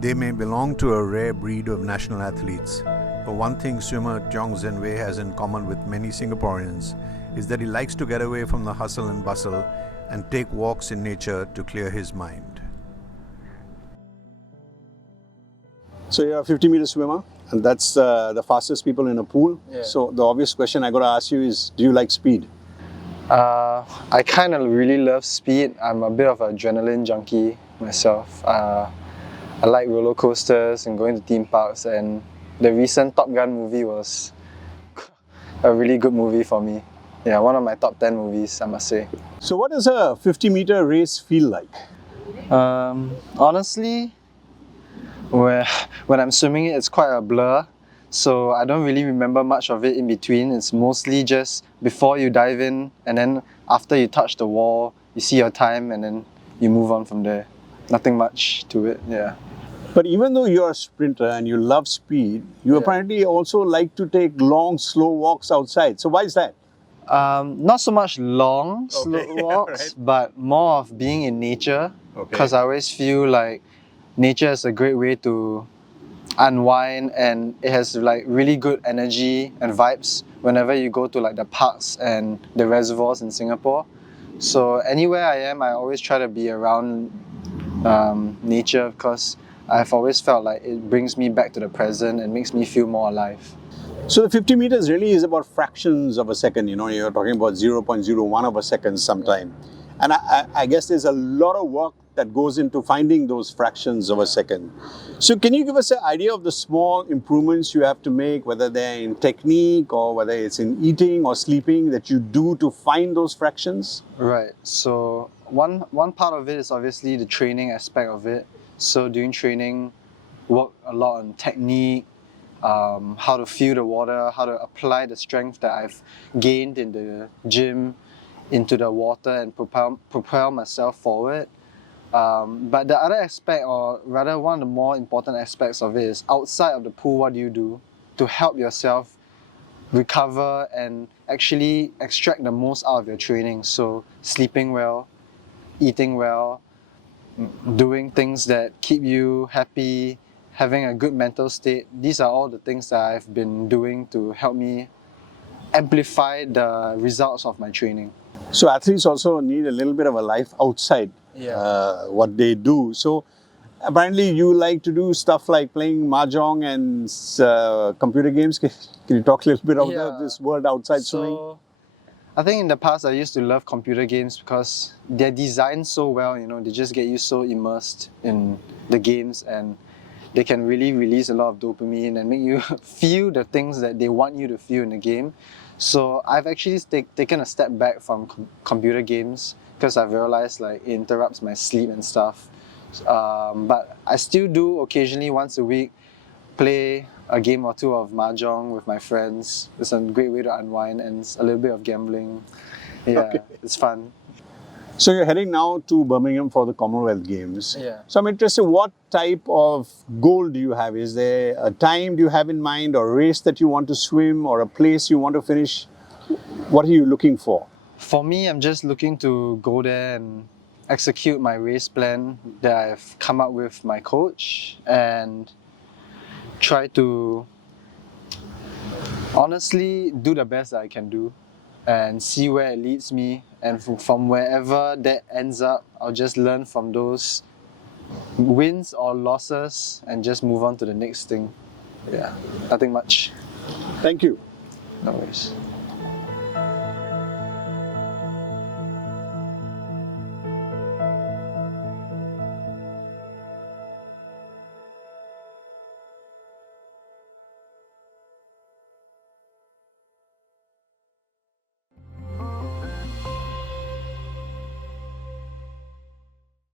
They may belong to a rare breed of national athletes, but one thing swimmer Teong Tzen Wei has in common with many Singaporeans is that he likes to get away from the hustle and bustle and take walks in nature to clear his mind. So you're a 50-meter swimmer, and that's the fastest people in a pool. Yeah. So the obvious question I got to ask you is, do you like speed? I kind of really love speed. I'm a bit of an adrenaline junkie myself. I like roller coasters and going to theme parks, and the recent Top Gun movie was a really good movie for me. Yeah, one of my top 10 movies, I must say. So what does a 50-meter race feel like? Honestly, when I'm swimming it's quite a blur, so I don't really remember much of it in between. It's mostly just before you dive in, and then after you touch the wall, you see your time, and then you move on from there. Nothing much to it, yeah. But even though you're a sprinter and you love speed, you apparently also like to take long, slow walks outside. So why is that? Not so much long, slow walks, right. but more of being in nature. Because I always feel like nature is a great way to unwind, and it has like really good energy and vibes whenever you go to like the parks and the reservoirs in Singapore. So anywhere I am, I always try to be around nature, because I've always felt like it brings me back to the present and makes me feel more alive. So the 50 meters really is about fractions of a second. You know, you're talking about 0.01 of a second sometime. And I guess there's a lot of work that goes into finding those fractions of a second. So can you give us an idea of the small improvements you have to make, whether they're in technique or whether it's in eating or sleeping, that you do to find those fractions? Right. So one part of it is obviously the training aspect of it. So during training, work a lot on technique, how to feel the water, how to apply the strength that I've gained in the gym into the water and propel myself forward. But the other aspect, or rather one of the more important aspects of it, is outside of the pool, what do you do to help yourself recover and actually extract the most out of your training? So sleeping well, eating well, doing things that keep you happy, having a good mental state. These are all the things that I've been doing to help me amplify the results of my training. So athletes also need a little bit of a life outside what they do. So apparently you like to do stuff like playing mahjong and computer games. Can you talk a little bit about this world outside swimming? I think in the past I used to love computer games because they're designed so well, you know, they just get you so immersed in the games, and they can really release a lot of dopamine and make you feel the things that they want you to feel in the game. So I've actually taken a step back from computer games because I've realized like it interrupts my sleep and stuff. But I still do occasionally, once a week, play a game or two of mahjong with my friends. It's a great way to unwind, and it's a little bit of gambling. Yeah, it's fun. So you're heading now to Birmingham for the Commonwealth Games. Yeah. So I'm interested, what type of goal do you have? Is there a time do you have in mind, or a race that you want to swim, or a place you want to finish? What are you looking for? For me, I'm just looking to go there and execute my race plan that I've come up with my coach, and try to honestly do the best that I can do and see where it leads me, and from wherever that ends up, I'll just learn from those wins or losses and just move on to the next thing. Yeah, nothing much. Thank you. No worries.